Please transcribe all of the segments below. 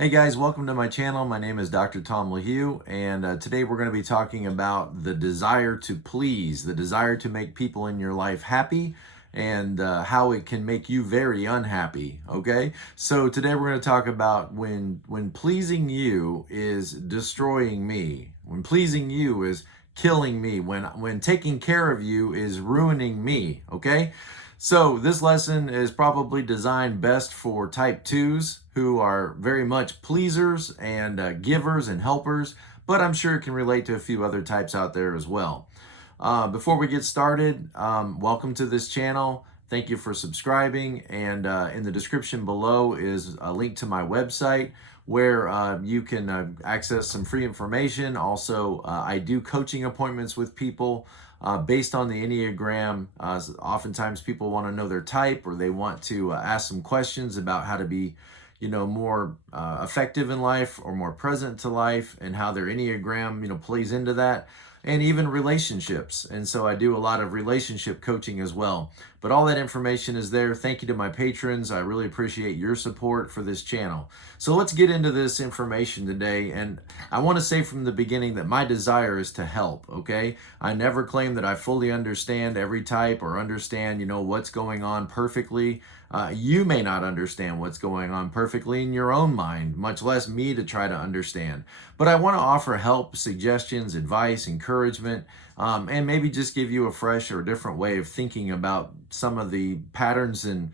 Hey guys, welcome to my channel. My name is Dr. Tom LaHue, and today we're going to be talking about the desire to please, the desire to make people in your life happy, and how it can make you very unhappy. Okay, so today we're going to talk about when pleasing you is destroying me, when pleasing you is killing me, when taking care of you is ruining me. Okay. So this lesson is probably designed best for type 2s who are very much pleasers and givers and helpers, but I'm sure it can relate to a few other types out there as well. Before we get started, welcome to this channel. Thank you for subscribing, and in the description below is a link to my website where you can access some free information. Also, I do coaching appointments with people based on the Enneagram. Oftentimes people want to know their type, or they want to ask some questions about how to be more effective in life or more present to life, and how their Enneagram plays into that, and even relationships. And so I do a lot of relationship coaching as well. But all that information is there. Thank you to my patrons. I really appreciate your support for this channel. So let's get into this information today. And I want to say from the beginning that my desire is to help, okay? I never claim that I fully understand every type or understand, what's going on perfectly. You may not understand what's going on perfectly in your own mind, much less me to try to understand. But I want to offer help, suggestions, advice, encouragement, and maybe just give you a fresh or different way of thinking about some of the patterns and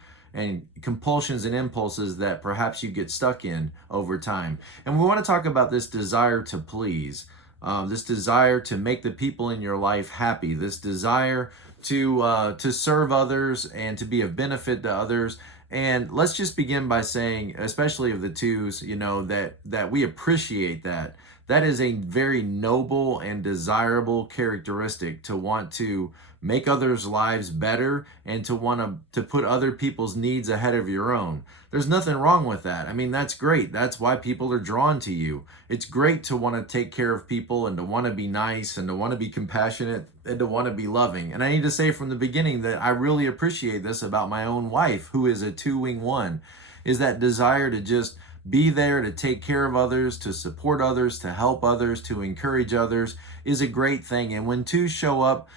compulsions and impulses that perhaps you get stuck in over time. And we want to talk about this desire to please, this desire to make the people in your life happy, this desire to serve others and to be of benefit to others. And let's just begin by saying, especially of the twos, that we appreciate that. That is a very noble and desirable characteristic, to want to make others' lives better and to want to put other people's needs ahead of your own. There's nothing wrong with that. I mean, that's great. That's why people are drawn to you. It's great to want to take care of people and to want to be nice and to want to be compassionate and to want to be loving. And I need to say from the beginning that I really appreciate this about my own wife, who is a two-wing one, is that desire to just be there to take care of others, to support others, to help others, to encourage others is a great thing. And when two show up,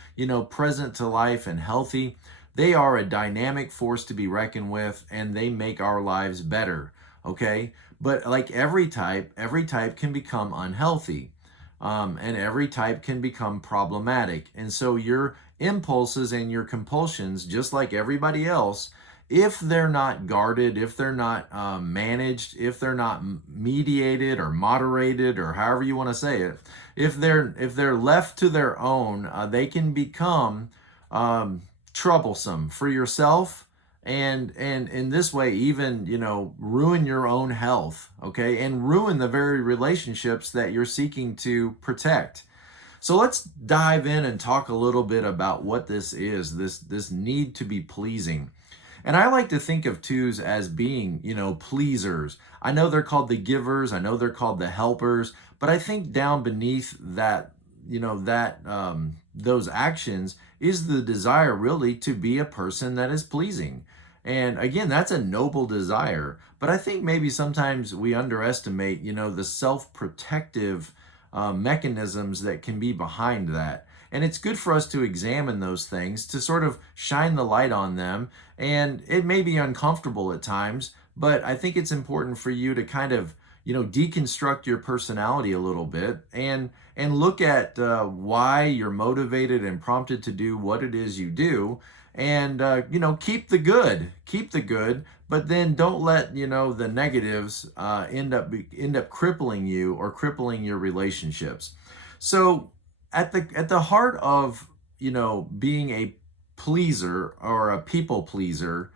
present to life and healthy, they are a dynamic force to be reckoned with, and they make our lives better. Okay. But like every type can become unhealthy. And every type can become problematic. And so your impulses and your compulsions, just like everybody else, if they're not guarded, if they're not managed, if they're not mediated or moderated, or however you want to say it, if they're left to their own, they can become troublesome for yourself, and in this way even ruin your own health, okay, and ruin the very relationships that you're seeking to protect. So let's dive in and talk a little bit about what this is, this need to be pleasing. And I like to think of twos as being, pleasers. I know they're called the givers. I know they're called the helpers. But I think down beneath that, those actions is the desire really to be a person that is pleasing. And again, that's a noble desire. But I think maybe sometimes we underestimate, the self-protective mechanisms that can be behind that. And it's good for us to examine those things, to sort of shine the light on them. And it may be uncomfortable at times, but I think it's important for you to kind of, deconstruct your personality a little bit and look at why you're motivated and prompted to do what it is you do. And, keep the good, but then don't let, the negatives end up crippling you or crippling your relationships. So at the heart of being a pleaser or a people pleaser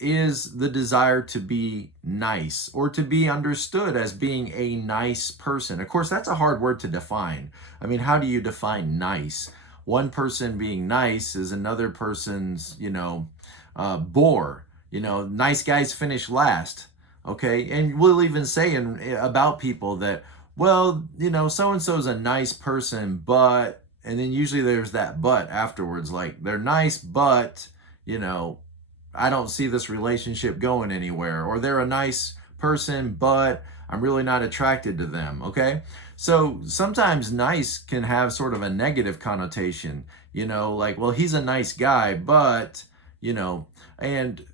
is the desire to be nice, or to be understood as being a nice person. Of course, that's a hard word to define. I mean, how do you define nice? One person being nice is another person's bore. Nice guys finish last. Okay, and we'll even say about people that, well, so-and-so's a nice person, but, and then usually there's that but afterwards, like they're nice, but, I don't see this relationship going anywhere. Or they're a nice person, but I'm really not attracted to them, okay? So sometimes nice can have sort of a negative connotation, like, well, he's a nice guy, but, you know, and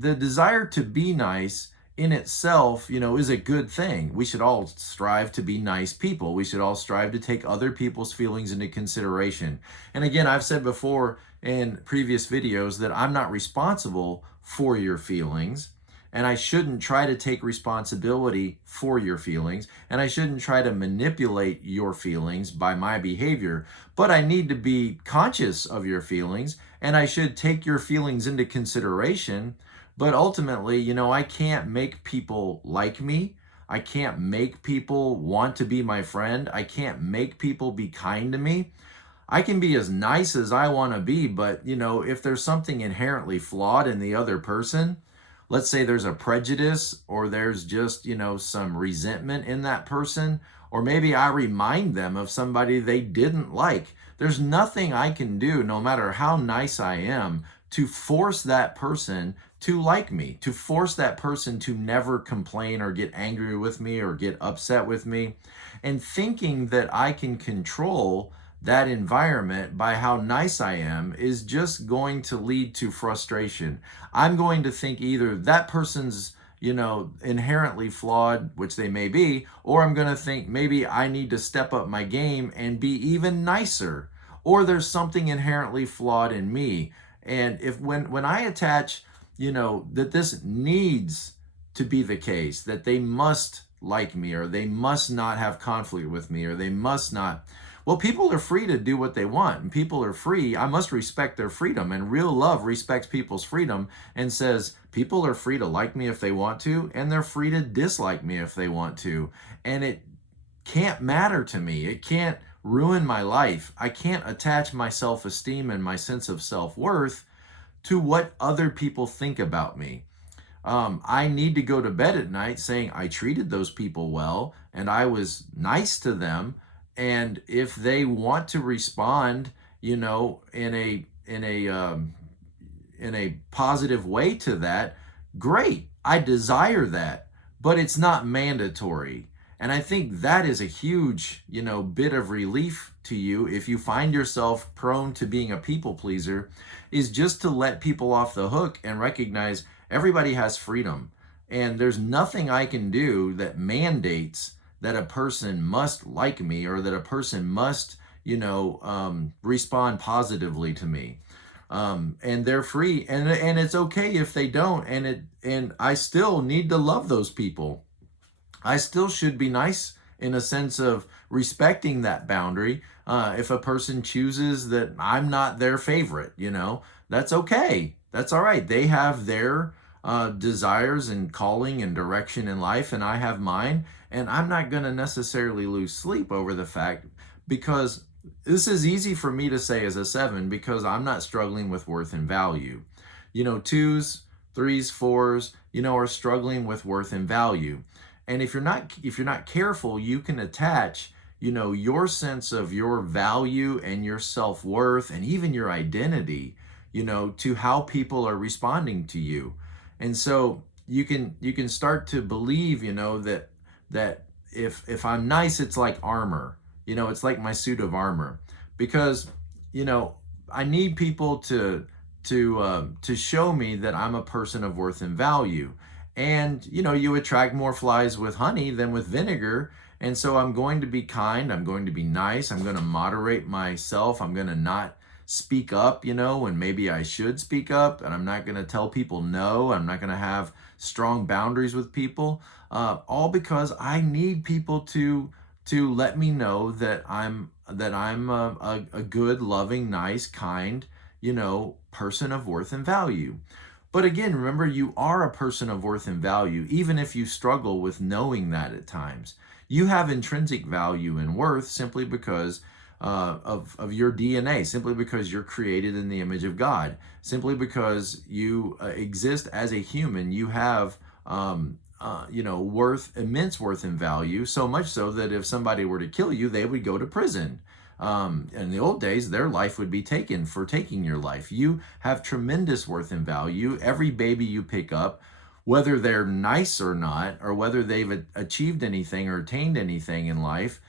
the desire to be nice in itself, is a good thing. We should all strive to be nice people. We should all strive to take other people's feelings into consideration. And again, I've said before in previous videos that I'm not responsible for your feelings, and I shouldn't try to take responsibility for your feelings, and I shouldn't try to manipulate your feelings by my behavior, but I need to be conscious of your feelings, and I should take your feelings into consideration. But ultimately, I can't make people like me. I can't make people want to be my friend. I can't make people be kind to me. I can be as nice as I want to be, but, if there's something inherently flawed in the other person, let's say there's a prejudice or there's just, some resentment in that person, or maybe I remind them of somebody they didn't like. There's nothing I can do, no matter how nice I am, to force that person to like me, to force that person to never complain or get angry with me or get upset with me. And thinking that I can control that environment by how nice I am is just going to lead to frustration. I'm going to think either that person's, inherently flawed, which they may be, or I'm going to think maybe I need to step up my game and be even nicer, or there's something inherently flawed in me. And when I attach, that this needs to be the case, that they must like me, or they must not have conflict with me, or they must not, well, people are free to do what they want, and people are free. I must respect their freedom, and real love respects people's freedom and says people are free to like me if they want to, and they're free to dislike me if they want to. And it can't matter to me. It can't ruin my life. I can't attach my self-esteem and my sense of self-worth to what other people think about me. I need to go to bed at night saying I treated those people well and I was nice to them. And if they want to respond, in a positive way to that, great. I desire that, but it's not mandatory. And I think that is a huge, bit of relief to you if you find yourself prone to being a people pleaser, is just to let people off the hook and recognize everybody has freedom. And there's nothing I can do that mandates that a person must like me or that a person must, respond positively to me. And they're free, and it's okay if they don't. And I still need to love those people. I still should be nice in a sense of respecting that boundary. If a person chooses that I'm not their favorite, that's okay. That's all right. They have their desires and calling and direction in life, and I have mine. And I'm not going to necessarily lose sleep over the fact, because this is easy for me to say as a 7 because I'm not struggling with worth and value. 2s, 3s, 4s, are struggling with worth and value. And if you're not careful, you can attach, your sense of your value and your self-worth and even your identity, to how people are responding to you. And so you can start to believe, that if I'm nice, it's like armor. It's like my suit of armor, because I need people to show me that I'm a person of worth and value. And you attract more flies with honey than with vinegar. And so I'm going to be kind, I'm going to be nice, I'm going to moderate myself, I'm going to not speak up, when maybe I should speak up, and I'm not going to tell people no, I'm not going to have strong boundaries with people, all because I need people to let me know that I'm a good, loving, nice, kind, person of worth and value. But again, remember, you are a person of worth and value, even if you struggle with knowing that at times. You have intrinsic value and worth simply because of your DNA, simply because you're created in the image of God, simply because you exist as a human. You have immense worth and value, so much so that if somebody were to kill you, they would go to prison. In the old days, their life would be taken for taking your life. You have tremendous worth and value. Every baby you pick up whether they're nice or not, or whether they've achieved anything or attained anything in life,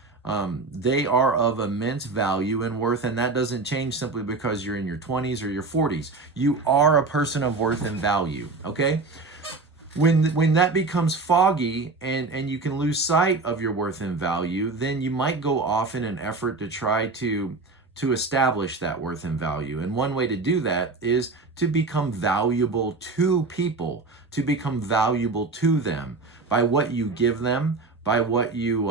they are of immense value and worth, and that doesn't change simply because you're in your 20s or your 40s. You are a person of worth and value, okay? When that becomes foggy and you can lose sight of your worth and value, then you might go off in an effort to try to establish that worth and value. And one way to do that is to become valuable to people, to become valuable to them by what you give them, by what you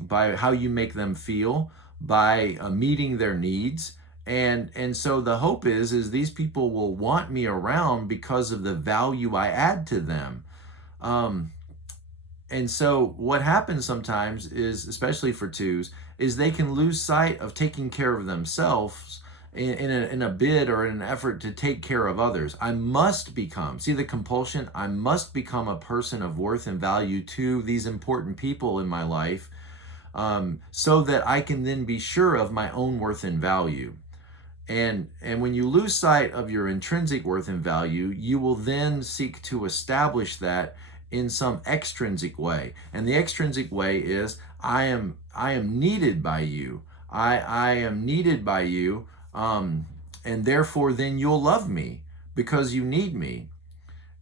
by how you make them feel, by meeting their needs. And so the hope is these people will want me around because of the value I add to them. And so what happens sometimes is, especially for twos, is they can lose sight of taking care of themselves in a bid or in an effort to take care of others. I must become, see the compulsion, I must become a person of worth and value to these important people in my life, so that I can then be sure of my own worth and value. And when you lose sight of your intrinsic worth and value, you will then seek to establish that in some extrinsic way. And the extrinsic way is I am needed by you. I am needed by you, and therefore then you'll love me because you need me.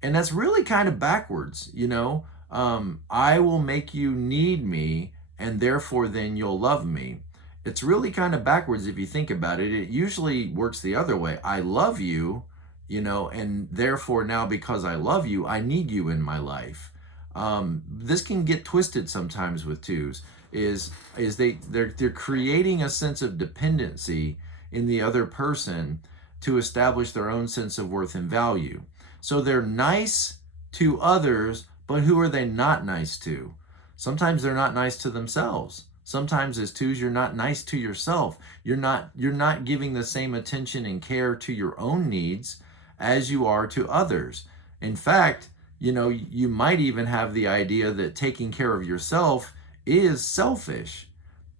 And that's really kind of backwards, you know. I will make you need me, and therefore then you'll love me. It's really kind of backwards if you think about it. It usually works the other way. I love you, you know, and therefore now because I love you, I need you in my life. This can get twisted sometimes with twos. They're creating a sense of dependency in the other person to establish their own sense of worth and value. So they're nice to others, but who are they not nice to? Sometimes they're not nice to themselves. Sometimes as twos, you're not nice to yourself. You're not giving the same attention and care to your own needs as you are to others. In fact, you know, you might even have the idea that taking care of yourself is selfish.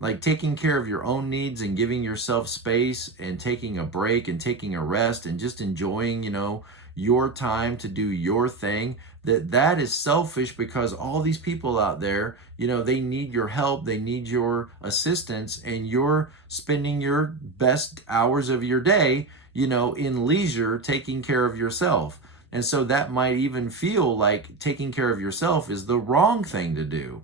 Like taking care of your own needs and giving yourself space and taking a break and taking a rest and just enjoying, you know, your time to do your thing, that is selfish because all these people out there, you know, they need your help, they need your assistance, and you're spending your best hours of your day, you know, in leisure taking care of yourself. And so that might even feel like taking care of yourself is the wrong thing to do.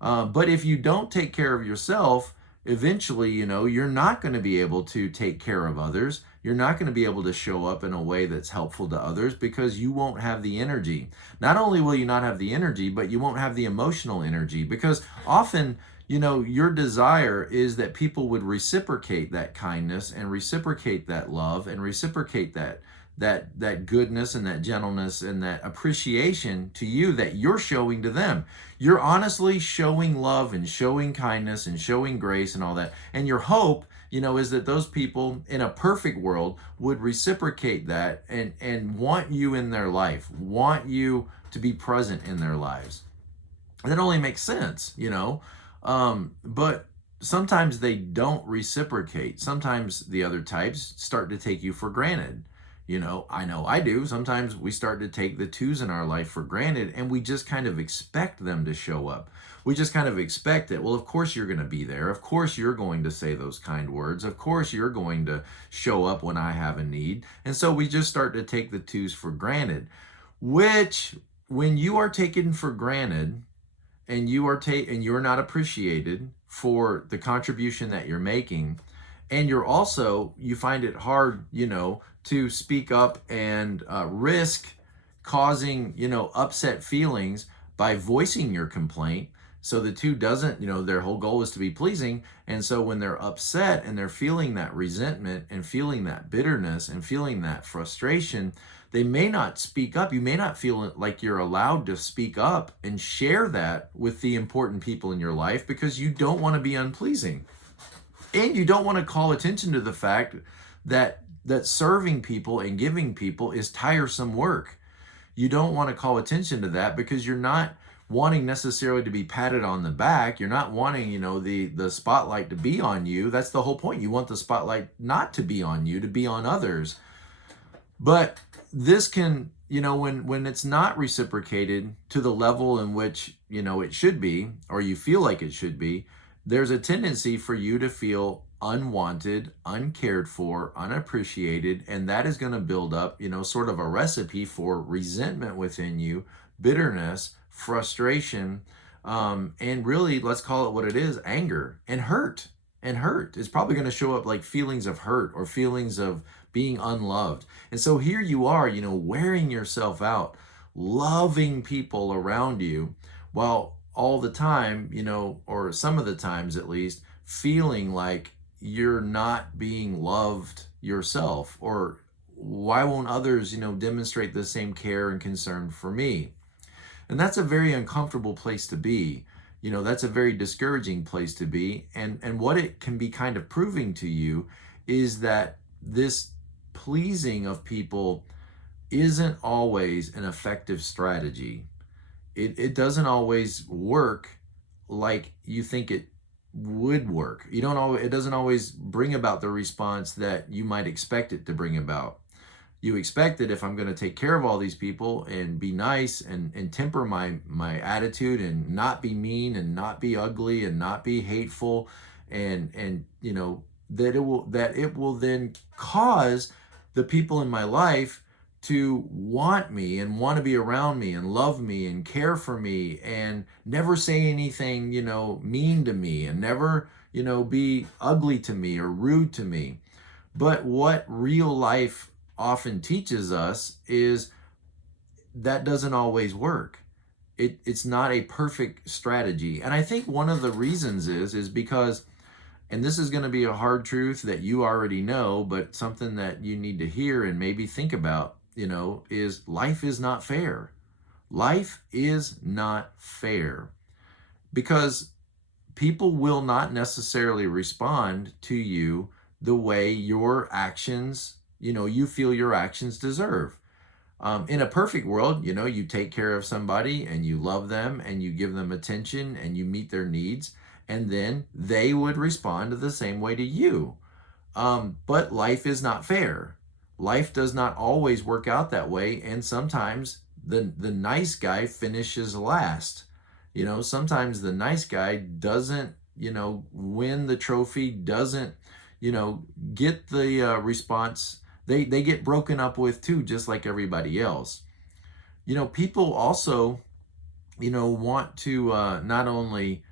But if you don't take care of yourself, eventually, you know, you're not going to be able to take care of others. You're not going to be able to show up in a way that's helpful to others because you won't have the energy. Not only will you not have the energy, but you won't have the emotional energy, because often, you know, your desire is that people would reciprocate that kindness and reciprocate that love and reciprocate that goodness and that gentleness and that appreciation to you that you're showing to them. You're honestly showing love and showing kindness and showing grace and all that. And your hope, you know, is that those people in a perfect world would reciprocate that and want you in their life, want you to be present in their lives. That only makes sense, you know. But sometimes they don't reciprocate. Sometimes the other types start to take you for granted. You know I do. Sometimes we start to take the twos in our life for granted, and we just kind of expect them to show up. We just kind of expect that, well, of course you're going to be there. Of course you're going to say those kind words. Of course you're going to show up when I have a need. And so we just start to take the twos for granted, which when you are taken for granted and you're not appreciated for the contribution that you're making, and you find it hard, you know, to speak up and risk causing, you know, upset feelings by voicing your complaint. So the two doesn't, you know, their whole goal is to be pleasing. And so when they're upset and they're feeling that resentment and feeling that bitterness and feeling that frustration, they may not speak up. You may not feel like you're allowed to speak up and share that with the important people in your life because you don't want to be unpleasing. And you don't want to call attention to the fact that serving people and giving people is tiresome work. You don't want to call attention to that because you're not wanting necessarily to be patted on the back. You're not wanting, you know, the spotlight to be on you. That's the whole point. You want the spotlight not to be on you, to be on others. But this can when it's not reciprocated to the level in which, it should be, or you feel like it should be, there's a tendency for you to feel unwanted, uncared for, unappreciated, and that is going to build up, sort of a recipe for resentment within you, bitterness, frustration, and really, let's call it what it is, anger and hurt. And hurt is probably going to show up like feelings of hurt or feelings of being unloved. And so here you are, wearing yourself out, loving people around you, while all the time, or some of the times at least, feeling like you're not being loved yourself, or why won't others, demonstrate the same care and concern for me? And that's a very uncomfortable place to be. That's a very discouraging place to be. And what it can be kind of proving to you is that this pleasing of people isn't always an effective strategy. It doesn't always work like you think it would work. It doesn't always bring about the response that you might expect it to bring about. You expect that if I'm going to take care of all these people and be nice and temper my attitude and not be mean and not be ugly and not be hateful, and that it will then cause the people in my life to want me and want to be around me and love me and care for me and never say anything, mean to me, and never, be ugly to me or rude to me. But what real life often teaches us is that doesn't always work. It's not a perfect strategy. And I think one of the reasons is because, and this is going to be a hard truth that you already know, but something that you need to hear and maybe think about, is life is not fair. Life is not fair because people will not necessarily respond to you the way your actions, you feel your actions deserve. In a perfect world, you take care of somebody and you love them and you give them attention and you meet their needs, and then they would respond the same way to you. But life is not fair. Life does not always work out that way, and sometimes the nice guy finishes last. Sometimes the nice guy doesn't, win the trophy, doesn't, get the response. They get broken up with too, just like everybody else. People also, want to not only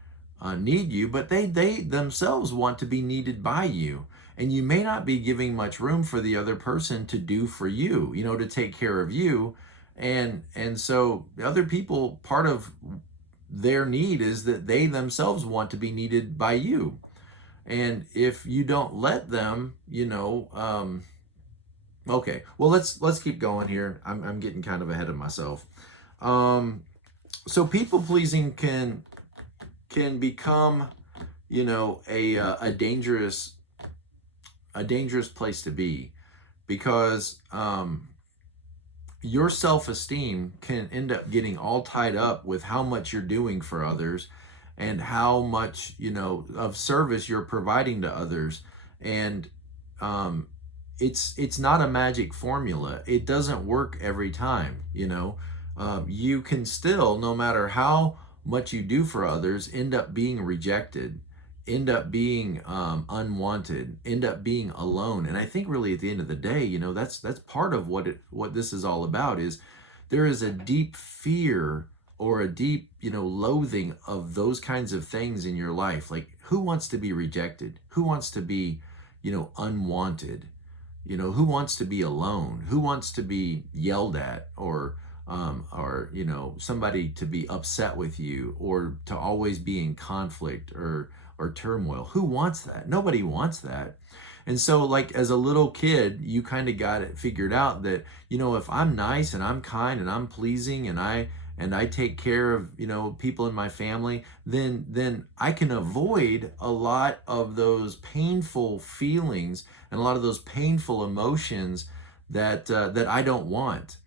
need you, but they themselves want to be needed by you. And you may not be giving much room for the other person to do for you, to take care of you. And so other people, part of their need is that they themselves want to be needed by you. And if you don't let them, okay, well, let's keep going here. I'm getting kind of ahead of myself. So people pleasing can become, a dangerous place to be, because your self-esteem can end up getting all tied up with how much you're doing for others and how much, of service you're providing to others. And it's not a magic formula. It doesn't work every time. You can still, no matter how much you do for others, end up being rejected, end up being unwanted, end up being alone. And I think really at the end of the day, that's part of what this is all about. Is there is a deep fear or a deep, loathing of those kinds of things in your life. Like, who wants to be rejected? Who wants to be, unwanted? Who wants to be alone? Who wants to be yelled at, or somebody to be upset with you, or to always be in conflict or turmoil? Who wants that? Nobody wants that. And so, like, as a little kid, you kind of got it figured out that, if I'm nice and I'm kind and I'm pleasing and I take care of, people in my family, then I can avoid a lot of those painful feelings and a lot of those painful emotions that I don't want.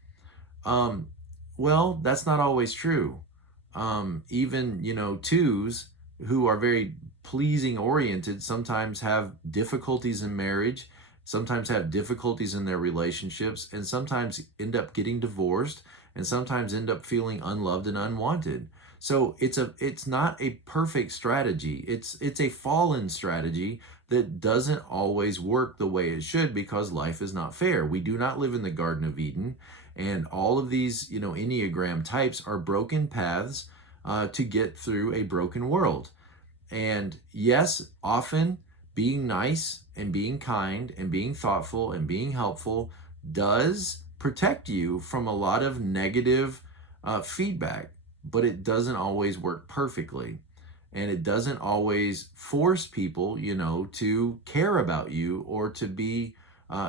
Well, that's not always true. Even, twos who are very pleasing oriented sometimes have difficulties in marriage, sometimes have difficulties in their relationships, and sometimes end up getting divorced, and sometimes end up feeling unloved and unwanted. So it's not a perfect strategy. It's a fallen strategy that doesn't always work the way it should, because life is not fair. We do not live in the Garden of Eden, and all of these, Enneagram types are broken paths to get through a broken world. And yes, often being nice and being kind and being thoughtful and being helpful does protect you from a lot of negative feedback, but it doesn't always work perfectly. And it doesn't always force people, to care about you or to be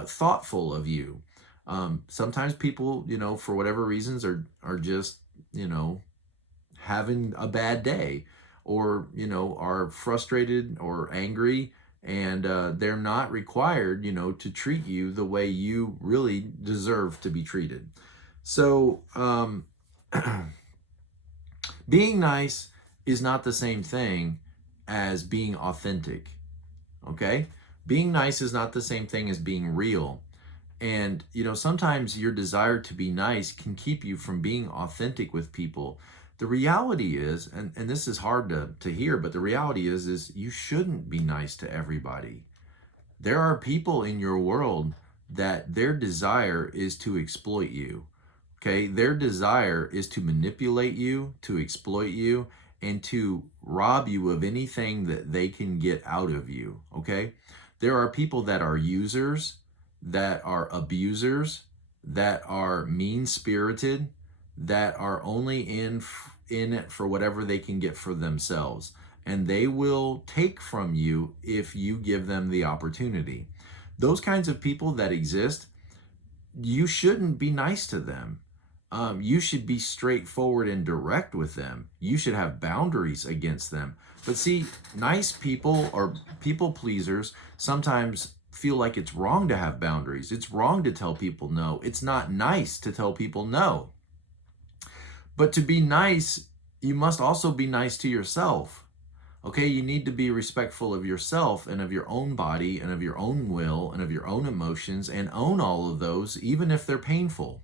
thoughtful of you. Sometimes people, for whatever reasons, are just, having a bad day, or are frustrated or angry, and they're not required to treat you the way you really deserve to be treated. So being nice is not the same thing as being authentic. Okay, being nice is not the same thing as being real. And sometimes your desire to be nice can keep you from being authentic with people. The reality is, and this is hard to hear, but the reality is you shouldn't be nice to everybody. There are people in your world that their desire is to exploit you. Okay, their desire is to manipulate you, to exploit you, and to rob you of anything that they can get out of you. Okay, there are people that are users, that are abusers, that are mean-spirited, that are only in it for whatever they can get for themselves. And they will take from you if you give them the opportunity. Those kinds of people that exist, you shouldn't be nice to them. You should be straightforward and direct with them. You should have boundaries against them. But see, nice people or people pleasers sometimes feel like it's wrong to have boundaries. It's wrong to tell people no. It's not nice to tell people no. But to be nice, you must also be nice to yourself. Okay, you need to be respectful of yourself and of your own body and of your own will and of your own emotions, and own all of those, even if they're painful.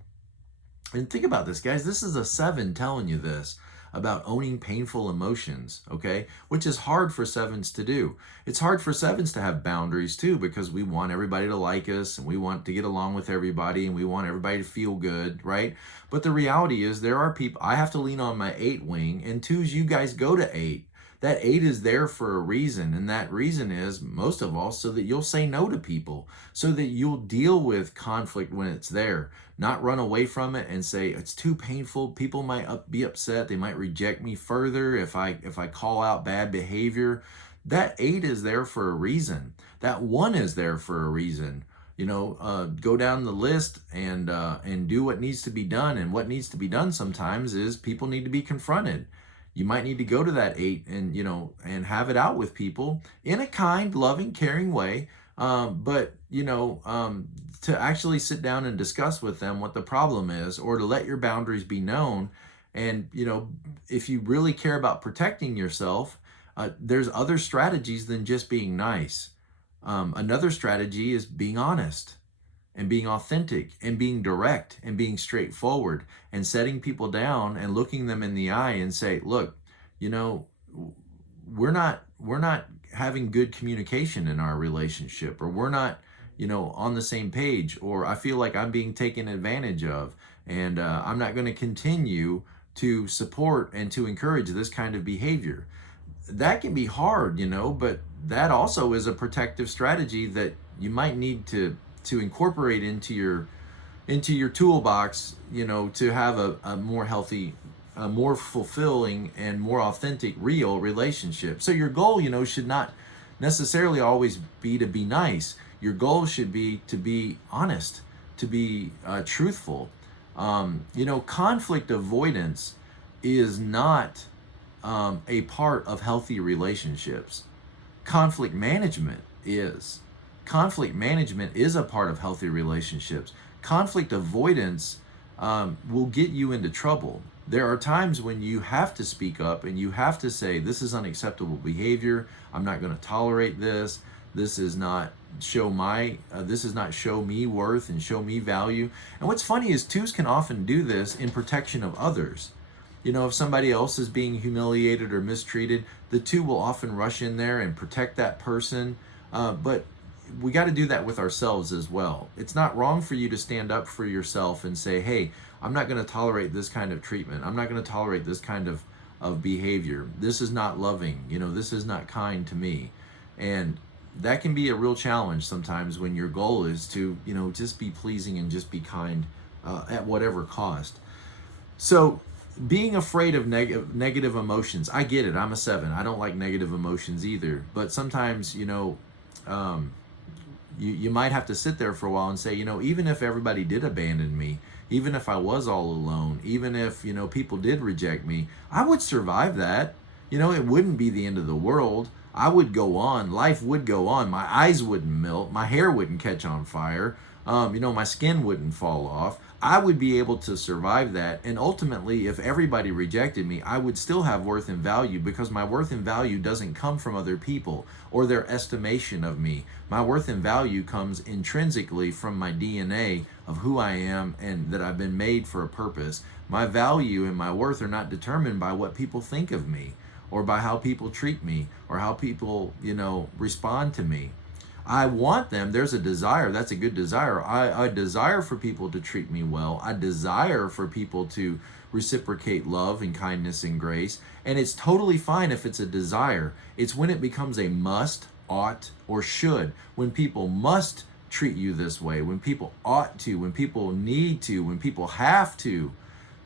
And think about this, guys. This is a 7 telling you this about owning painful emotions, okay? Which is hard for 7s to do. It's hard for 7s to have boundaries too, because we want everybody to like us, and we want to get along with everybody, and we want everybody to feel good, right? But the reality is there are people, I have to lean on my 8 wing, and 2s, you guys go to 8. That 8 is there for a reason, and that reason is, most of all, so that you'll say no to people, so that you'll deal with conflict when it's there, not run away from it and say, it's too painful, people might be upset, they might reject me further if I call out bad behavior. That 8 is there for a reason. That 1 is there for a reason. Go down the list and do what needs to be done, and what needs to be done sometimes is people need to be confronted. You might need to go to that 8 and have it out with people in a kind, loving, caring way. But to actually sit down and discuss with them what the problem is, or to let your boundaries be known. And, if you really care about protecting yourself, there's other strategies than just being nice. Another strategy is being honest, and being authentic, and being direct, and being straightforward, and setting people down and looking them in the eye and say, look, we're not having good communication in our relationship, or we're not, on the same page, or I feel like I'm being taken advantage of, and I'm not going to continue to support and to encourage this kind of behavior. That can be hard, but that also is a protective strategy that you might need to incorporate into your toolbox, to have a more healthy, more fulfilling, and more authentic, real relationship. So your goal, should not necessarily always be to be nice. Your goal should be to be honest, to be truthful. Conflict avoidance is not a part of healthy relationships. Conflict management is. Conflict management is a part of healthy relationships. Conflict avoidance will get you into trouble. There are times when you have to speak up and you have to say, this is unacceptable behavior. I'm not going to tolerate this. This is not, this is not show me worth and show me value. And what's funny is twos can often do this in protection of others. You know, if somebody else is being humiliated or mistreated, the two will often rush in there and protect that person. But we got to do that with ourselves as well. It's not wrong for you to stand up for yourself and say, hey, I'm not going to tolerate this kind of treatment. I'm not going to tolerate this kind of behavior. This is not loving. You know, this is not kind to me. And that can be a real challenge sometimes when your goal is to, you know, just be pleasing and just be kind at whatever cost. So being afraid of negative emotions, I get it. I'm a 7. I don't like negative emotions either. But sometimes, you know, you might have to sit there for a while and say, you know, even if everybody did abandon me, even if I was all alone, even if, you know, people did reject me, I would survive that. You know, it wouldn't be the end of the world. I would go on. Life would go on. My eyes wouldn't melt. My hair wouldn't catch on fire. You know, my skin wouldn't fall off. I would be able to survive that. And ultimately, if everybody rejected me, I would still have worth and value, because my worth and value doesn't come from other people or their estimation of me. My worth and value comes intrinsically from my DNA of who I am and that I've been made for a purpose. My value and my worth are not determined by what people think of me or by how people treat me or how people, you know, respond to me. I want them. There's a desire. That's a good desire. I desire for people to treat me well. I desire for people to reciprocate love and kindness and grace. And it's totally fine if it's a desire. It's when it becomes a must, ought, or should. When people must treat you this way, when people ought to, when people need to, when people have to,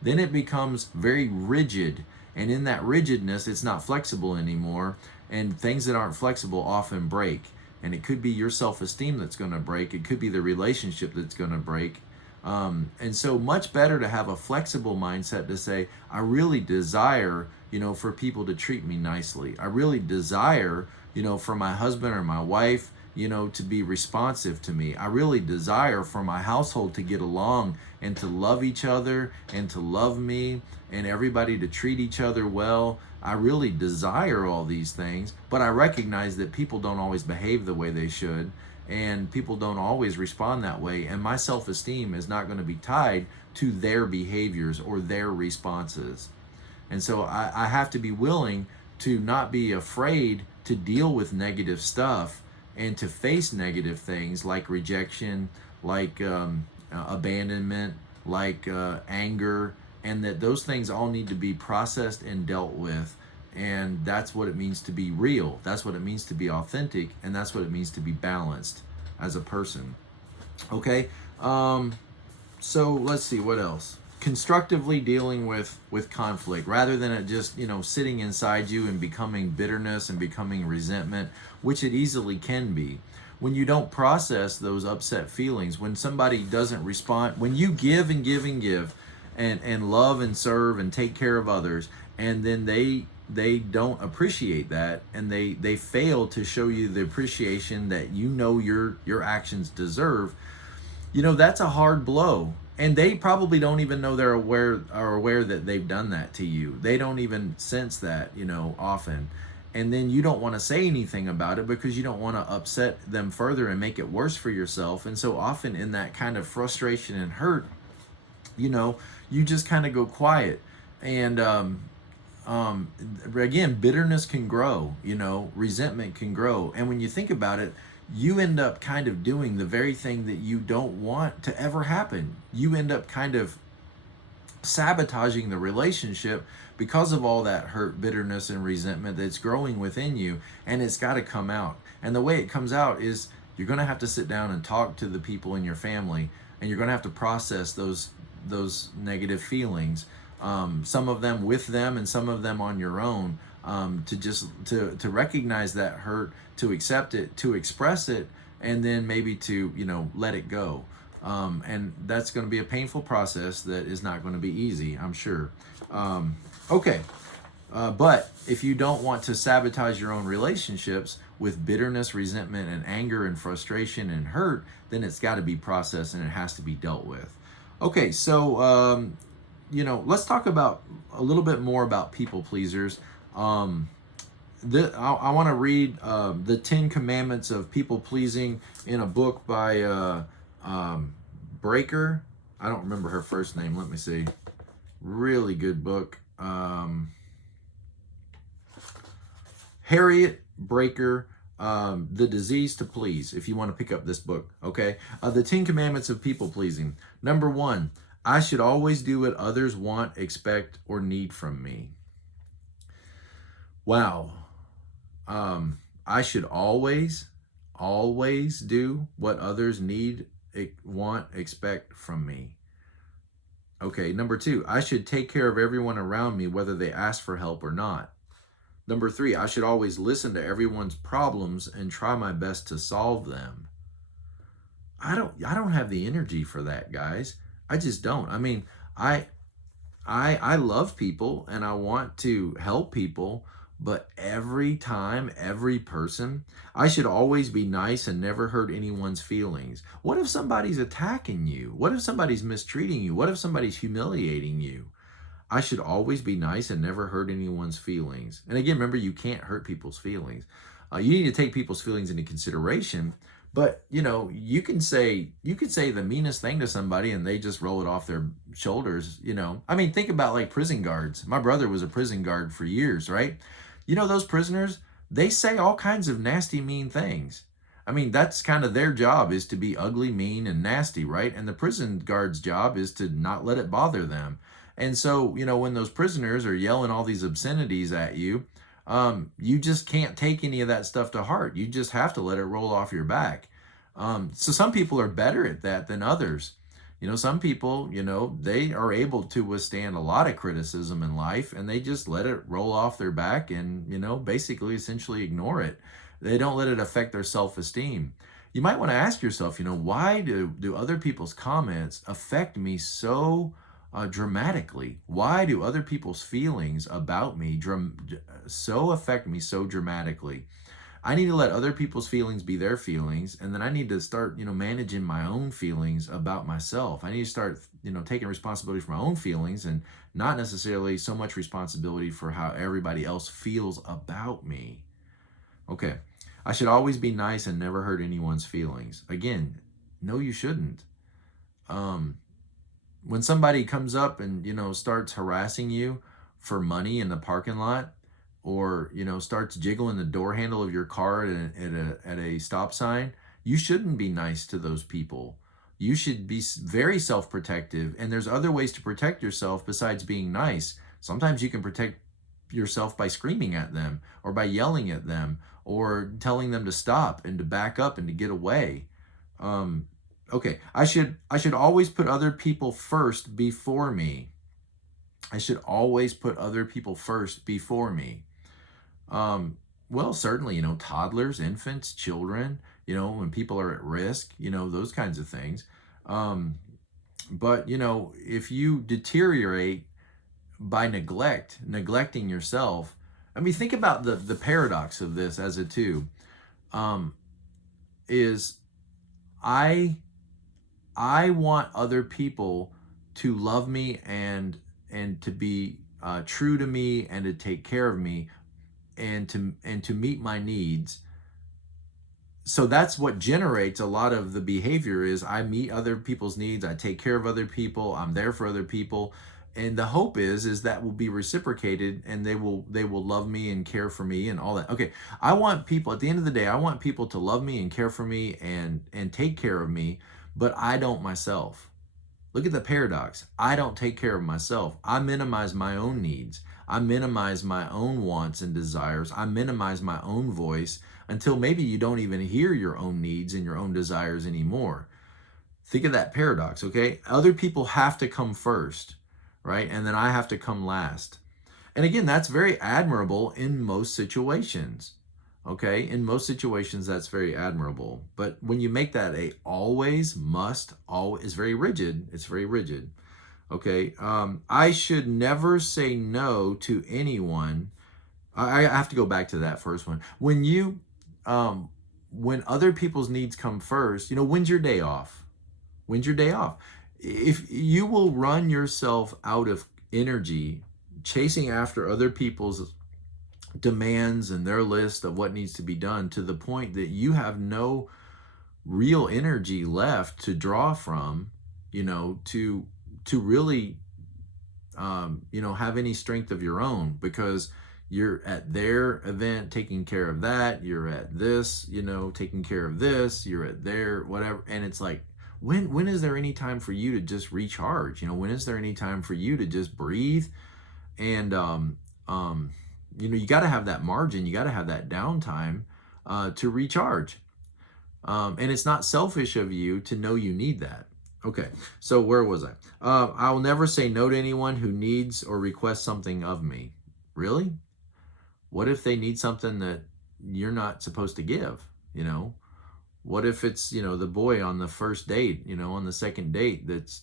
then it becomes very rigid. And in that rigidness, it's not flexible anymore. And things that aren't flexible often break. And it could be your self-esteem that's going to break. It could be the relationship that's going to break. And so much better to have a flexible mindset to say, I really desire, you know, for people to treat me nicely. I really desire, you know, for my husband or my wife, you know, to be responsive to me. I really desire for my household to get along and to love each other and to love me and everybody to treat each other well. I really desire all these things, but I recognize that people don't always behave the way they should, and people don't always respond that way, and my self-esteem is not going to be tied to their behaviors or their responses. And so I have to be willing to not be afraid to deal with negative stuff and to face negative things like rejection, like abandonment, like anger, and that those things all need to be processed and dealt with. And that's what it means to be real. That's what it means to be authentic. And that's what it means to be balanced as a person. Okay, so let's see, what else? Constructively dealing with conflict, rather than it just, you know, sitting inside you and becoming bitterness and becoming resentment, which it easily can be. When you don't process those upset feelings, when somebody doesn't respond, when you give and give and give, and love and serve and take care of others, and then they don't appreciate that, and they fail to show you the appreciation that you know your actions deserve, you know, that's a hard blow. And they probably don't even know they're aware that they've done that to you. They don't even sense that, you know, often. And then you don't want to say anything about it because you don't want to upset them further and make it worse for yourself. And so often in that kind of frustration and hurt, you know, you just kind of go quiet. And again, bitterness can grow, you know, resentment can grow. And when you think about it, you end up kind of doing the very thing that you don't want to ever happen. You end up kind of sabotaging the relationship because of all that hurt, bitterness, and resentment that's growing within you, and it's got to come out. And the way it comes out is you're going to have to sit down and talk to the people in your family, and you're going to have to process those negative feelings, some of them with them and some of them on your own, to recognize that hurt, to accept it, to express it, and then maybe to, you know, let it go. And that's going to be a painful process that is not going to be easy, I'm sure. Okay. But if you don't want to sabotage your own relationships with bitterness, resentment, and anger, and frustration, and hurt, then it's got to be processed and it has to be dealt with. Okay, so, you know, let's talk about a little bit more about people pleasers. I want to read the 10 Commandments of People Pleasing in a book by Breaker. I don't remember her first name. Let me see. Really good book. Harriet Breaker, The Disease to Please, if you want to pick up this book, okay? The 10 Commandments of People Pleasing. Number 1, I should always do what others want, expect, or need from me. Wow. I should always do what others need, want, expect from me. Okay, number 2, I should take care of everyone around me, whether they ask for help or not. Number 3, I should always listen to everyone's problems and try my best to solve them. I don't have the energy for that, guys. I just don't. I mean, I love people and I want to help people, but every time, every person, I should always be nice and never hurt anyone's feelings. What if somebody's attacking you? What if somebody's mistreating you? What if somebody's humiliating you? I should always be nice and never hurt anyone's feelings. And again, remember, you can't hurt people's feelings. You need to take people's feelings into consideration. But you can say the meanest thing to somebody and they just roll it off their shoulders. I mean, think about like prison guards. My brother was a prison guard for years, right? Those prisoners, they say all kinds of nasty, mean things. I mean, that's kind of their job, is to be ugly, mean, and nasty, right? And the prison guard's job is to not let it bother them. And so, when those prisoners are yelling all these obscenities at you, you just can't take any of that stuff to heart. You just have to let it roll off your back. So some people are better at that than others. Some people, they are able to withstand a lot of criticism in life and they just let it roll off their back and, basically essentially ignore it. They don't let it affect their self-esteem. You might want to ask yourself, why do other people's comments affect me so dramatically? Why do other people's feelings about me so affect me so dramatically? I need to let other people's feelings be their feelings, and then I need to start, managing my own feelings about myself. I need to start, taking responsibility for my own feelings and not necessarily so much responsibility for how everybody else feels about me. Okay, I should always be nice and never hurt anyone's feelings. Again, no, you shouldn't. When somebody comes up and, starts harassing you for money in the parking lot, or starts jiggling the door handle of your car at a stop sign, you shouldn't be nice to those people. You should be very self-protective, and there's other ways to protect yourself besides being nice. Sometimes you can protect yourself by screaming at them or by yelling at them or telling them to stop and to back up and to get away. Okay, I should always put other people first before me. I should always put other people first before me. Well, certainly, toddlers, infants, children, when people are at risk, those kinds of things. But, if you deteriorate by neglecting yourself, I mean, think about the paradox of this as a two, is I want other people to love me and to be true to me and to take care of me and to meet my needs. So that's what generates a lot of the behavior, is I meet other people's needs, I take care of other people, I'm there for other people, and the hope is that will be reciprocated and they will love me and care for me and all that. Okay, I want people, at the end of the day, I want people to love me and care for me and take care of me, but I don't myself. Look at the paradox. I don't take care of myself. I minimize my own needs. I minimize my own wants and desires. I minimize my own voice until maybe you don't even hear your own needs and your own desires anymore. Think of that paradox, okay? Other people have to come first, right? And then I have to come last. And again, that's very admirable in most situations, okay? In most situations, that's very admirable. But when you make that a always, must, always, it's very rigid. It's very rigid. Okay, I should never say no to anyone. I have to go back to that first one. When other people's needs come first, when's your day off? When's your day off? If you will run yourself out of energy chasing after other people's demands and their list of what needs to be done, to the point that you have no real energy left to draw from, to really, have any strength of your own, because you're at their event taking care of that, you're at this, taking care of this, you're at their whatever. And it's like, when is there any time for you to just recharge? When is there any time for you to just breathe? And you got to have that margin, you got to have that downtime to recharge. And it's not selfish of you to know you need that. Okay, so where was I? I'll never say no to anyone who needs or requests something of me. Really? What if they need something that you're not supposed to give? What if it's, the boy on the first date, on the second date that's,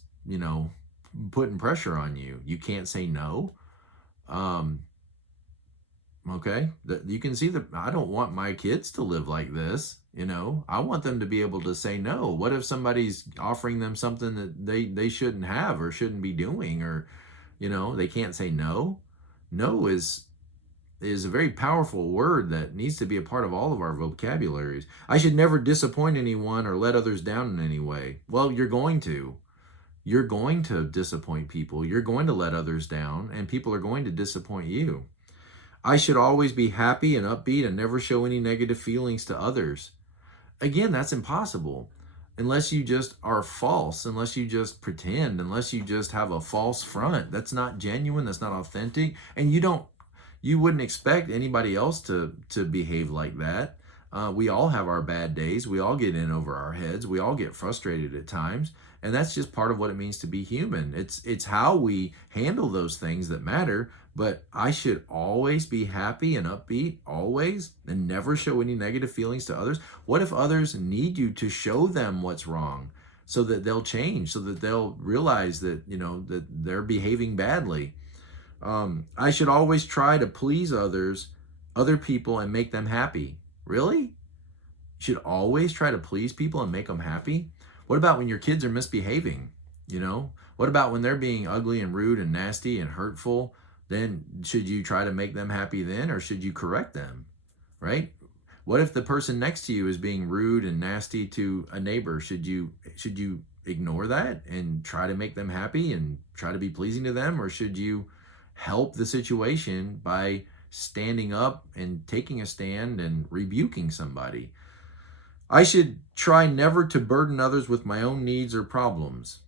putting pressure on you? You can't say no. Okay, you can see that I don't want my kids to live like this. I want them to be able to say no. What if somebody's offering them something that they shouldn't have or shouldn't be doing, or they can't say no? No is a very powerful word that needs to be a part of all of our vocabularies. I should never disappoint anyone or let others down in any way. Well, you're going to disappoint people. You're going to let others down, and people are going to disappoint you. I should always be happy and upbeat and never show any negative feelings to others. Again, that's impossible. Unless you just are false, unless you just pretend, unless you just have a false front. That's not genuine, that's not authentic. And you wouldn't expect anybody else to behave like that. We all have our bad days. We all get in over our heads. We all get frustrated at times. And that's just part of what it means to be human. It's how we handle those things that matter. But I should always be happy and upbeat, always, and never show any negative feelings to others. What if others need you to show them what's wrong so that they'll change, so that they'll realize that, that they're behaving badly? I should always try to please other people, and make them happy. Really? You should always try to please people and make them happy? What about when your kids are misbehaving? What about when they're being ugly and rude and nasty and hurtful? Then should you try to make them happy then, or should you correct them, right? What if the person next to you is being rude and nasty to a neighbor? Should you ignore that and try to make them happy and try to be pleasing to them? Or should you help the situation by standing up and taking a stand and rebuking somebody? I should try never to burden others with my own needs or problems.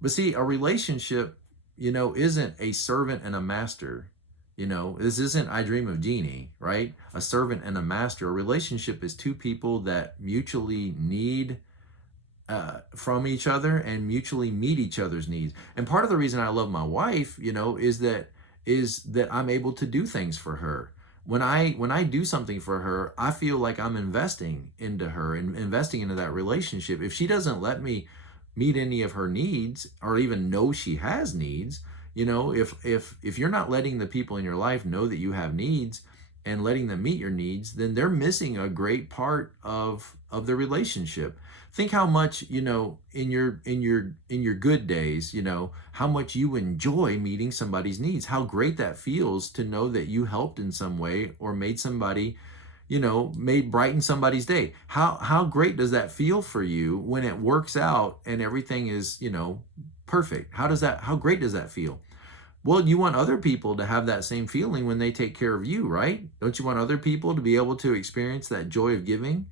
But see, a relationship, isn't a servant and a master. This isn't I Dream of Jeannie, right? A servant and a master. A relationship is two people that mutually need from each other and mutually meet each other's needs. And part of the reason I love my wife, is that I'm able to do things for her. When I do something for her, I feel like I'm investing into her and investing into that relationship. If she doesn't let me meet any of her needs, or even know she has needs, if you're not letting the people in your life know that you have needs and letting them meet your needs, then they're missing a great part of the relationship. Think how much, in your good days, how much you enjoy meeting somebody's needs, how great that feels to know that you helped in some way or made somebody, brighten somebody's day. How great does that feel for you when it works out and everything is, perfect? How great does that feel? Well, you want other people to have that same feeling when they take care of you, right? Don't you want other people to be able to experience that joy of giving?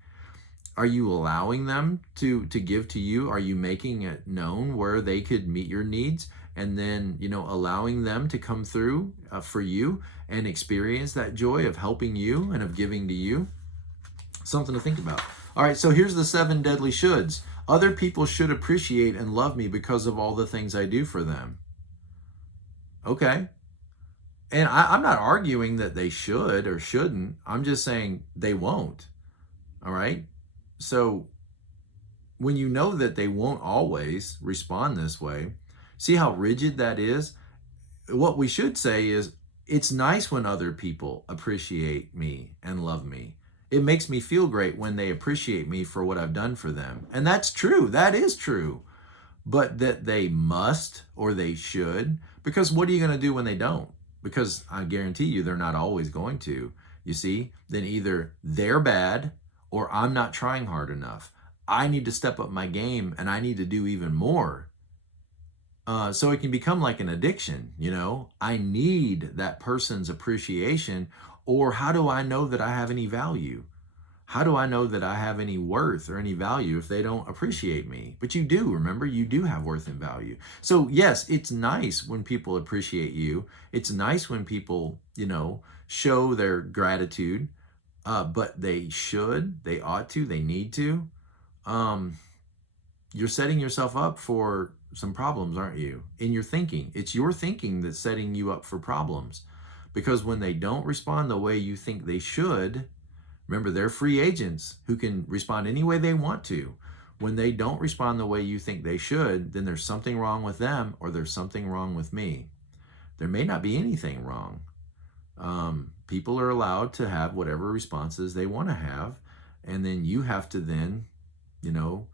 Are you allowing them to give to you? Are you making it known where they could meet your needs, and then, allowing them to come through for you and experience that joy of helping you and of giving to you? Something to think about. All right, so here's the 7 deadly shoulds. Other people should appreciate and love me because of all the things I do for them. Okay. And I'm not arguing that they should or shouldn't. I'm just saying they won't. All right. So when you know that they won't always respond this way, see how rigid that is? What we should say is, it's nice when other people appreciate me and love me. It makes me feel great when they appreciate me for what I've done for them. And that's true. That is true. But that they must or they should, because what are you going to do when they don't? because I guarantee you they're not always going to. You see, then either they're bad or I'm not trying hard enough. I need to step up my game and I need to do even more. So it can become like an addiction, you know? I need that person's appreciation, or how do I know that I have any value? How do I know that I have any worth or any value if they don't appreciate me? But you do, remember, you do have worth and value. So yes, it's nice when people appreciate you. It's nice when people, you know, show their gratitude, but they should, they ought to, they need to. Um, you're setting yourself up for some problems, aren't you? In your thinking. It's your thinking that's setting you up for problems. Because when they don't respond the way you think they should, remember, they're free agents who can respond any way they want to. When they don't respond the way you think they should, then there's something wrong with them or there's something wrong with me. There may not be anything wrong. People are allowed to have whatever responses they want to have, and then you have to then, you know,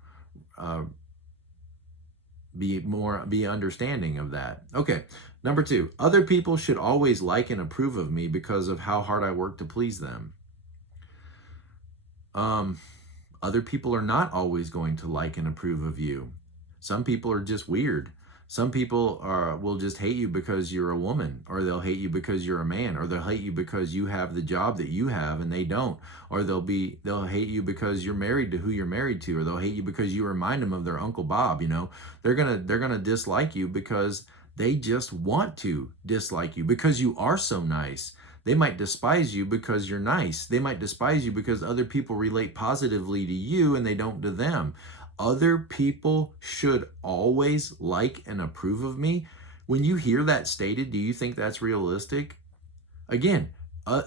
be understanding of that. Okay, number 2, other people should always like and approve of me because of how hard I work to please them. Other people are not always going to like and approve of you. Some people are just weird. Some people will just hate you because you're a woman, or they'll hate you because you're a man, or they'll hate you because you have the job that you have and they don't, or they'll hate you because you're married to who you're married to, or they'll hate you because you remind them of their Uncle Bob. You know, they're gonna dislike you because they just want to dislike you because you are so nice. They might despise you because you're nice. They might despise you because other people relate positively to you and they don't to them. Other people should always like and approve of me. When you hear that stated, do you think that's realistic? Again,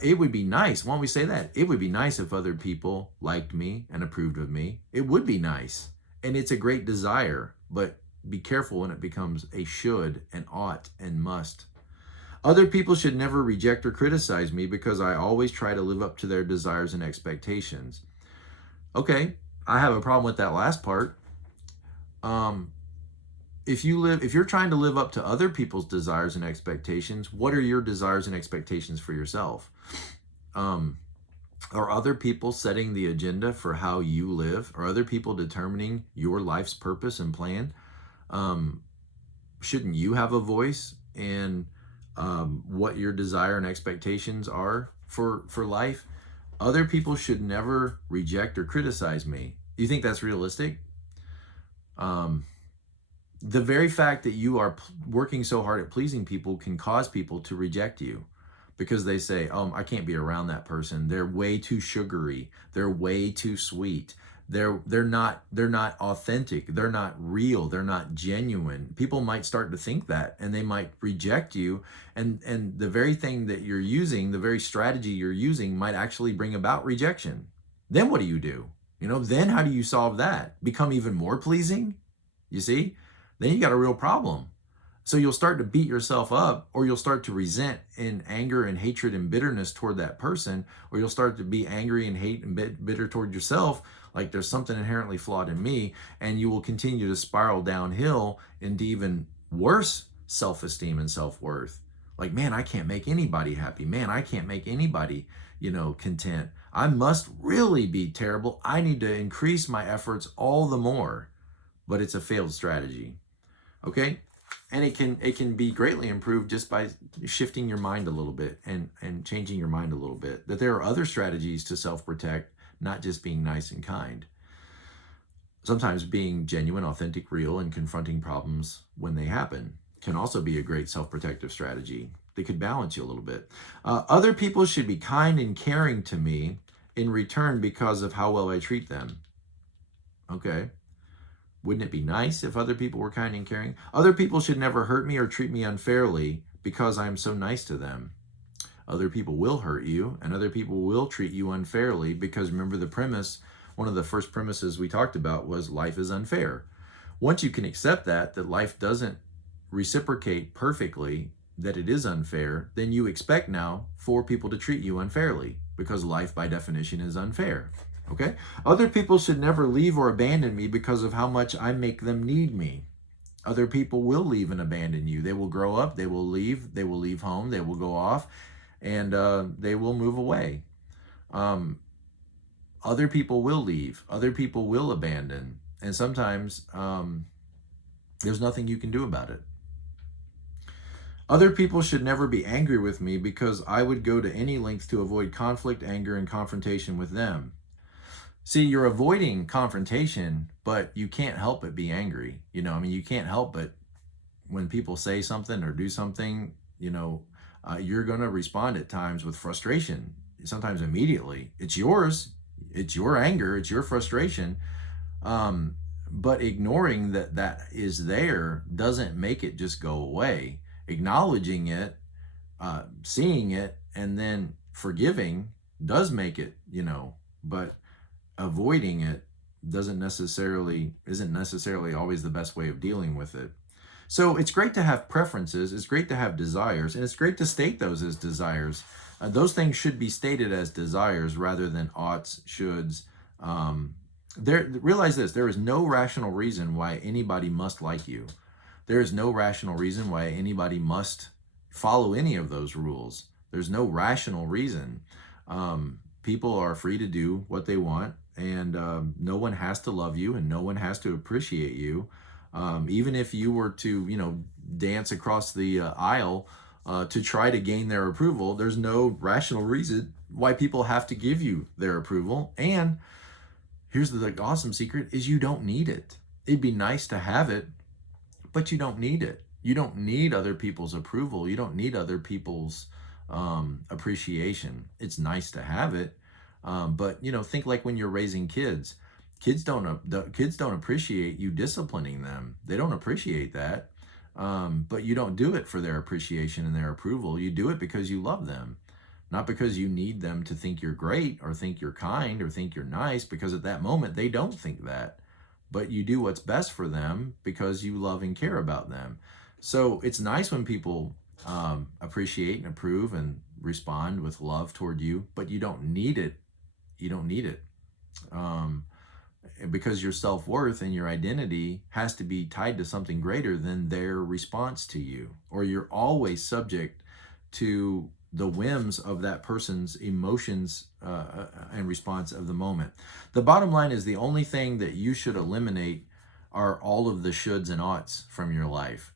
it would be nice. Why don't we say that? It would be nice if other people liked me and approved of me. It would be nice. And it's a great desire, but be careful when it becomes a should and ought and must. Other people should never reject or criticize me because I always try to live up to their desires and expectations. Okay, I have a problem with that last part. If you're trying to live up to other people's desires and expectations, what are your desires and expectations for yourself? Are other people setting the agenda for how you live? Are other people determining your life's purpose and plan? Shouldn't you have a voice in what your desire and expectations are for life? Other people should never reject or criticize me. Do you think that's realistic? The very fact that you are working so hard at pleasing people can cause people to reject you because they say, oh, I can't be around that person. They're way too sugary. They're way too sweet. They're not authentic. They're not real. They're not genuine. People might start to think that, and they might reject you. And the very thing that you're using, the very strategy you're using, might actually bring about rejection. Then what do? You know, then how do you solve that? Become even more pleasing? You see? Then you got a real problem. So you'll start to beat yourself up, or you'll start to resent in anger and hatred and bitterness toward that person, or you'll start to be angry and hate and bitter toward yourself, like there's something inherently flawed in me, and you will continue to spiral downhill into even worse self-esteem and self-worth. Like, man, I can't make anybody happy. Man, I can't make anybody, content. I must really be terrible. I need to increase my efforts all the more. But it's a failed strategy. Okay? And it can be greatly improved just by shifting your mind a little bit and changing your mind a little bit. That there are other strategies to self-protect, not just being nice and kind. Sometimes being genuine, authentic, real, and confronting problems when they happen can also be a great self-protective strategy that could balance you a little bit. Other people should be kind and caring to me in return because of how well I treat them. Okay. Wouldn't it be nice if other people were kind and caring? Other people should never hurt me or treat me unfairly because I'm so nice to them. Other people will hurt you, and other people will treat you unfairly because remember the premise, one of the first premises we talked about was life is unfair. Once you can accept that life doesn't reciprocate perfectly, that it is unfair, then you expect now for people to treat you unfairly because life by definition is unfair. Okay? Other people should never leave or abandon me because of how much I make them need me. Other people will leave and abandon you. They will grow up, they will leave home, they will go off, and they will move away. Other people will leave, other people will abandon, and sometimes there's nothing you can do about it. Other people should never be angry with me because I would go to any length to avoid conflict, anger, and confrontation with them. See, you're avoiding confrontation, but you can't help but be angry. You can't help but when people say something or do something, you're going to respond at times with frustration, sometimes immediately. It's yours. It's your anger. It's your frustration. But ignoring that is there doesn't make it just go away. Acknowledging it, seeing it, and then forgiving does make it, but avoiding it isn't necessarily always the best way of dealing with it. So it's great to have preferences, it's great to have desires, and it's great to state those as desires. Those things should be stated as desires rather than oughts, shoulds. Realize this, there is no rational reason why anybody must like you. There is no rational reason why anybody must follow any of those rules. There's no rational reason. People are free to do what they want, and no one has to love you, and no one has to appreciate you. Even if you were to, dance across the aisle to try to gain their approval, there's no rational reason why people have to give you their approval. And here's the awesome secret is you don't need it. It'd be nice to have it, but you don't need it. You don't need other people's approval. You don't need other people's appreciation. It's nice to have it, but think like when you're raising kids. Kids don't appreciate you disciplining them. They don't appreciate that, but you don't do it for their appreciation and their approval. You do it because you love them, not because you need them to think you're great or think you're kind or think you're nice, because at that moment they don't think that. But you do what's best for them because you love and care about them. So it's nice when people appreciate and approve and respond with love toward you, but you don't need it. You don't need it. Because your self-worth and your identity has to be tied to something greater than their response to you, or you're always subject to the whims of that person's emotions and response of the moment. The bottom line is the only thing that you should eliminate are all of the shoulds and oughts from your life.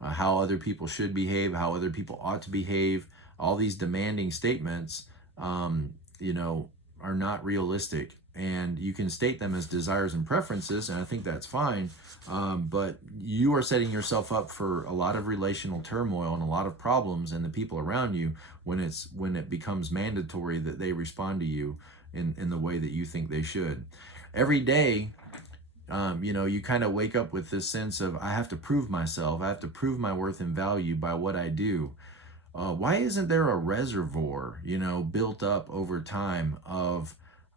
How other people should behave, how other people ought to behave, all these demanding statements, are not realistic. And you can state them as desires and preferences, and I think that's fine, but you are setting yourself up for a lot of relational turmoil and a lot of problems and the people around you when it becomes mandatory that they respond to you in the way that you think they should. Every day, you kind of wake up with this sense of, I have to prove myself, I have to prove my worth and value by what I do. Why isn't there a reservoir, built up over time of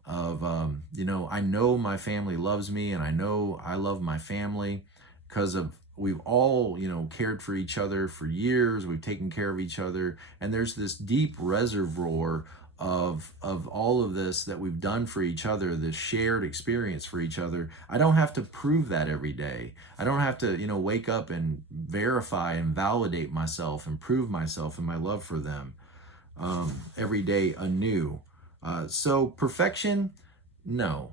I know my family loves me, and I know I love my family because we've all, cared for each other for years. We've taken care of each other. And there's this deep reservoir of all of this that we've done for each other, this shared experience for each other. I don't have to prove that every day. I don't have to, wake up and verify and validate myself and prove myself and my love for them every day anew. So perfection, no.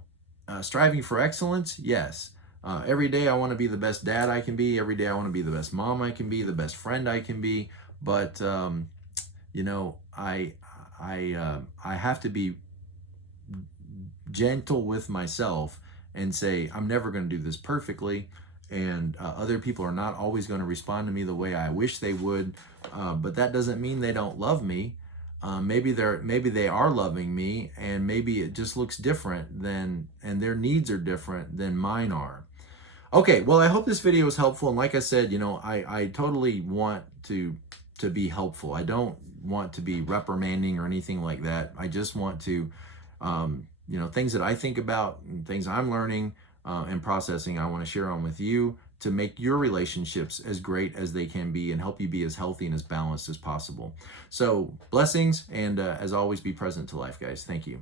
Striving for excellence, yes. Every day I want to be the best dad I can be. Every day I want to be the best mom I can be, the best friend I can be. But I have to be gentle with myself and say, I'm never going to do this perfectly. And other people are not always going to respond to me the way I wish they would. But that doesn't mean they don't love me. Maybe they are loving me, and maybe it just looks different and their needs are different than mine are. Okay, well, I hope this video was helpful. And like I said, I totally want to be helpful. I don't want to be reprimanding or anything like that. I just want to, things that I think about and things I'm learning and processing, I want to share on with you to make your relationships as great as they can be and help you be as healthy and as balanced as possible. So blessings, and as always, be present to life, guys. Thank you.